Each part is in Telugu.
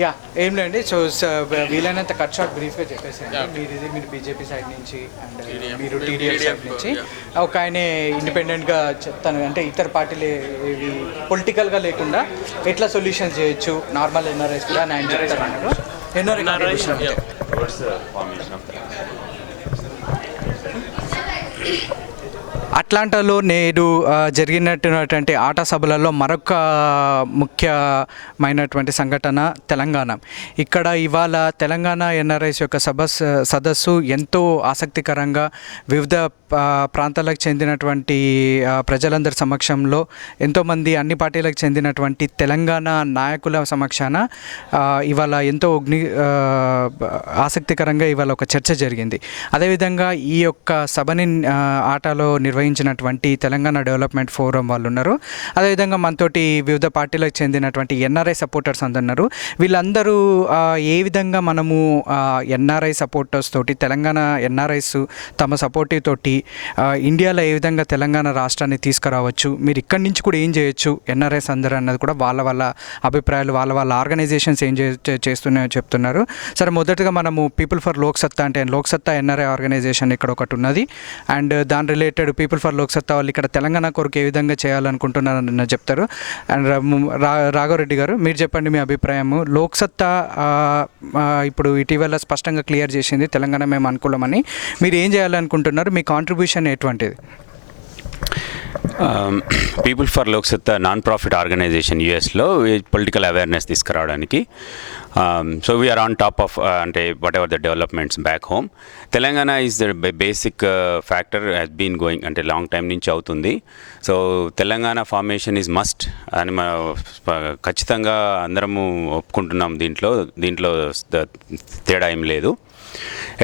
యా ఏం లేండి. సో వీలైనంత కట్ షార్ట్ బ్రీఫ్గా చెప్పేసాను. మీరు బీజేపీ సైడ్ నుంచి అండ్ మీరు టీడీఎఫ్ సైడ్ నుంచి ఒక ఆయన ఇండిపెండెంట్గా చెప్తాను, అంటే ఇతర పార్టీలు ఇవి పొలిటికల్గా లేకుండా ఎట్లా సొల్యూషన్స్ చేయొచ్చు నార్మల్ ఎన్ఆర్ఐస్ కూడా అని ఆయన చెప్తారు అన్నారు. అట్లాంటాలో నేడు జరిగినటువంటి ఆట సభలలో మరొక ముఖ్యమైనటువంటి సంఘటన తెలంగాణ. ఇక్కడ ఇవాళ తెలంగాణ ఎన్ఆర్ఐస్ యొక్క సదస్సు ఎంతో ఆసక్తికరంగా వివిధ ప్రాంతాలకు చెందినటువంటి ప్రజలందరి సమక్షంలో ఎంతోమంది అన్ని పార్టీలకు చెందినటువంటి తెలంగాణ నాయకుల సమక్షాన ఇవాళ ఎంతో ఆసక్తికరంగా ఇవాళ ఒక చర్చ జరిగింది. అదేవిధంగా ఈ యొక్క సభని ఆటలో నిర్వహించినటువంటి తెలంగాణ డెవలప్మెంట్ ఫోరం వాళ్ళు ఉన్నారు. అదేవిధంగా మనతోటి వివిధ పార్టీలకు చెందినటువంటి ఎన్ఆర్ఐ సపోర్టర్స్ అందరున్నారు. వీళ్ళందరూ ఏ విధంగా మనము ఎన్ఆర్ఐ సపోర్టర్స్ తోటి తెలంగాణ ఎన్ఆర్ఐస్ తమ సపోర్టివ్ తోటి ఇండియాలో ఏ విధంగా తెలంగాణ రాష్ట్రాన్ని తీసుకురావచ్చు, మీరు ఇక్కడి నుంచి కూడా ఏం చేయొచ్చు ఎన్ఆర్ఐస్ అందరూ అన్నది కూడా వాళ్ళ అభిప్రాయాలు వాళ్ళ ఆర్గనైజేషన్స్ ఏం చేస్తున్నాయో చెప్తున్నారు. సరే, మొదటగా మనము పీపుల్ ఫర్ లోక్ సత్తా అంటే లోక్ సత్తా ఎన్ఆర్ఐ ఆర్గనైజేషన్ ఇక్కడ ఒకటి ఉన్నది. అండ్ దాని రిలేటెడ్ పీపుల్ ఫర్ లోక్ సత్తా వాళ్ళు ఇక్కడ తెలంగాణ కొరకు ఏ విధంగా చేయాలనుకుంటున్నారని చెప్తారు. అండ్ రాఘవరెడ్డి గారు, మీరు చెప్పండి మీ అభిప్రాయము. లోక్ సత్తా ఇప్పుడు ఇటీవల స్పష్టంగా క్లియర్ చేసింది తెలంగాణ మేము అనుకూలమని. మీరు ఏం చేయాలనుకుంటున్నారు, మీ కాంట్రిబ్యూషన్ ఎటువంటిది? People for Lok Satta non profit organisation యూఎస్లో పొలిటికల్ అవేర్నెస్ తీసుకురావడానికి. So we are on top of అంటే whatever the developments back home. Telangana is the basic factor has been going అంటే లాంగ్ టైం నుంచి అవుతుంది. So Telangana formation is must అని ఖచ్చితంగా అందరము ఒప్పుకుంటున్నాం. దీంట్లో తేడా ఏం లేదు.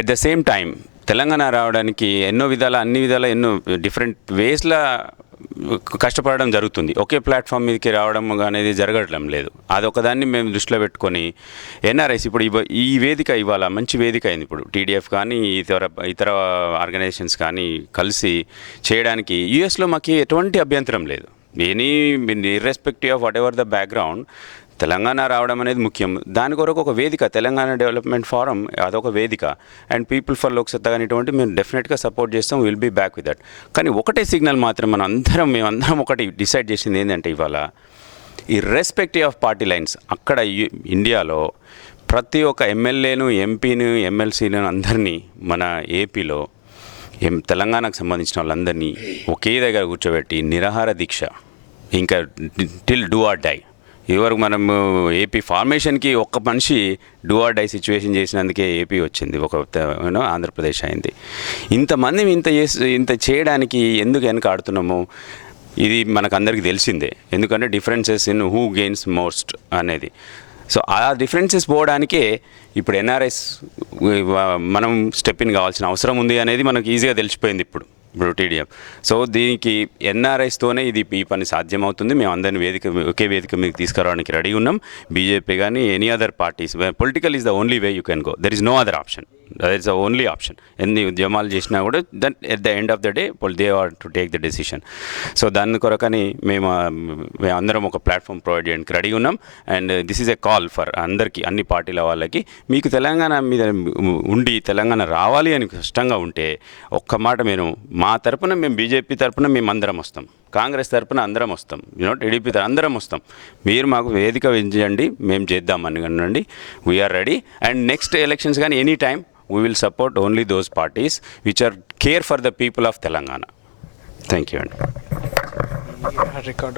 At the same time Telangana రావడానికి అన్ని విధాల ఎన్నో డిఫరెంట్ వేస్లో కష్టపడడం జరుగుతుంది. ఒకే ప్లాట్ఫామ్ మీదకి రావడం అనేది జరగడం లేదు. అదొకదాన్ని మేము దృష్టిలో పెట్టుకొని ఎన్ఆర్ఐస్ ఇప్పుడు ఈ వేదిక ఇవాళ మంచి వేదిక అయింది. ఇప్పుడు టీడీఎఫ్ కానీ ఇతర ఆర్గనైజేషన్స్ కానీ కలిసి చేయడానికి యూఎస్లో మాకు ఎటువంటి అభ్యంతరం లేదు. Irrespective of what ever the background Telangana రావడం అనేది ముఖ్యం. దాని కొరకు ఒక వేదిక తెలంగాణ డెవలప్మెంట్ ఫోరం అదొక వేదిక. అండ్ పీపుల్ ఫర్ లోక్ సత్తా కానీ ఇటువంటి మేము డెఫినెట్గా సపోర్ట్ చేస్తాం. Will be back with that. కానీ ఒకటే సిగ్నల్ మాత్రం మేమందరం ఒకటి డిసైడ్ చేసింది ఏంటంటే ఇవాళ ఇర్రెస్పెక్టివ్ ఆఫ్ పార్టీ లైన్స్ అక్కడ ఇండియాలో ప్రతి ఒక్క ఎమ్మెల్యేను ఎంపీను ఎమ్మెల్సీను అందరినీ మన ఏపీలో తెలంగాణకు సంబంధించిన వాళ్ళందరినీ ఒకే దగ్గర కూర్చోబెట్టి నిరాహార దీక్ష ఇంకా టిల్ డూ ఆర్ డై ఇదివరకు మనము ఏపీ ఫార్మేషన్కి ఒక్క మనిషి డూ ఆర్ డై సిచ్యువేషన్ చేసినందుకే ఏపీ వచ్చింది, ఆంధ్రప్రదేశ్ అయింది. ఇంతమంది ఇంత చేయడానికి ఎందుకు వెనక ఆడుతున్నాము ఇది మనకు అందరికీ తెలిసిందే. ఎందుకంటే differences in who gains most అనేది. సో ఆ డిఫరెన్సెస్ పోవడానికే ఇప్పుడు ఎన్ఆర్ఐస్ మనం స్టెప్ ఇన్ కావాల్సిన అవసరం ఉంది అనేది మనకు ఈజీగా తెలిసిపోయింది ఇప్పుడు టీడీఎఫ్. సో దీనికి ఎన్ఆర్ఐస్తోనే ఈ పని సాధ్యమవుతుంది. మేము అందరినీ ఒకే వేదిక మీకు తీసుకురావడానికి రెడీ ఉన్నాం. బీజేపీ కానీ any other parties, political is the only way you can go. There is no other option. That is the only option. ఎన్ని ఉద్యమాలు చేసినా కూడా at the end of the day they are to take the decision. So దాని కొరకని మేము అందరం ఒక ప్లాట్ఫామ్ ప్రొవైడ్ చేయడానికి రెడీ ఉన్నాం. And this is a call for అందరికీ, అన్ని పార్టీల వాళ్ళకి, మీకు తెలంగాణ మీద ఉండి తెలంగాణ రావాలి అని కష్టంగా ఉంటే ఒక్క మాట మా తరపున మేము బీజేపీ తరపున మేము అందరం వస్తాం, కాంగ్రెస్ తరపున అందరం వస్తాం, టీడీపీ అందరం వస్తాం. మీరు మాకు వేదిక పెంచండి, మేము చేద్దామని అనండి. We are ready. And next elections కానీ any time we will support only those parties which are care for the people of Telangana. Thank you. Record